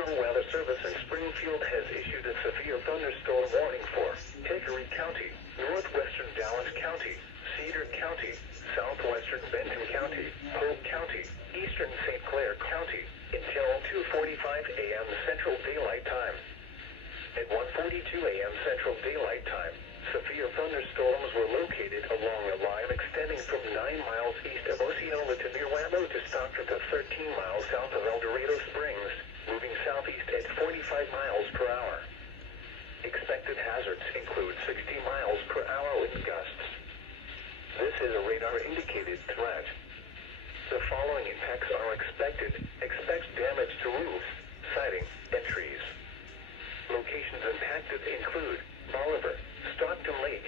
National Weather Service in Springfield has issued a severe thunderstorm warning for Hickory County, northwestern Dallas County, Cedar County, southwestern Benton County, Polk County, eastern St. Clair County, until 2:45 a.m. Central Daylight Time. At 1:42 a.m. Central Daylight Time, severe thunderstorms were located along a line extending from 9 miles east of Osceola to near Wammo to Stockton to 13 miles south of El Dorado Springs, moving southeast at 45 miles per hour. Expected hazards include 60 miles per hour wind gusts. This is a radar-indicated threat. The following impacts are expected. Expect damage to roofs, siding, and trees. Locations impacted include Bolivar, Stockton Lake,